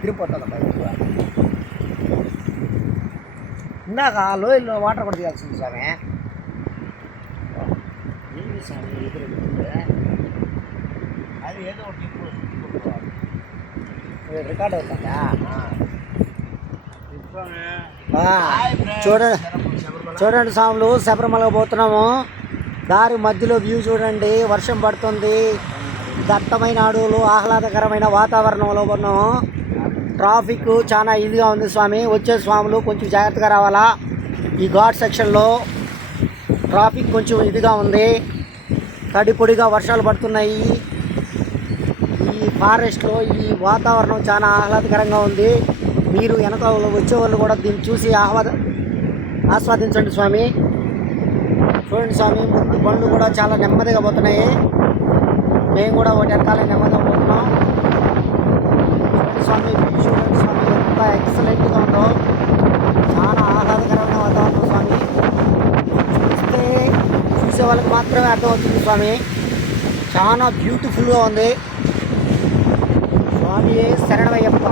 తిరిగిపోతుంది ఇందాక లోయల్లో వాటర్ కూడా తీయాల్సింది స్వామి. అది ఏదో రికార్డ్ అవుతుందా? చూడండి స్వాములు, శబరిమలకు పోతున్నాము. దారి మధ్యలో వ్యూ చూడండి, వర్షం పడుతుంది, దట్టమైన అడవులు, ఆహ్లాదకరమైన వాతావరణంలో ఉన్నాము. ట్రాఫిక్ చాలా ఇదిగా ఉంది స్వామి. వచ్చే స్వాములు కొంచెం జాగ్రత్తగా రావాలా. ఈ ఘాట్ సెక్షన్లో ట్రాఫిక్ కొంచెం ఇదిగా ఉంది, తడిపొడిగా వర్షాలు పడుతున్నాయి. ఈ ఫారెస్ట్లో ఈ వాతావరణం చాలా ఆహ్లాదకరంగా ఉంది. మీరు వెనక వచ్చేవాళ్ళు కూడా దీన్ని చూసి ఆస్వాదించండి స్వామి. చూడండి స్వామి, ముందు బండ్లు కూడా చాలా నెమ్మదిగా పోతున్నాయి. మేము కూడా ఒకటి వెనకాల నెమ్మదిగా పోతున్నాం. స్వామి చూడండి స్వామి, ఎంత ఎక్సలెంట్గా ఉందో, చాలా ఆహ్లాదకరమైన వాతావరణం స్వామి. చూసే వాళ్ళకి మాత్రమే అర్థమవుతుంది స్వామి. చాలా బ్యూటిఫుల్గా ఉంది స్వామి. శరణమయ్యప్ప.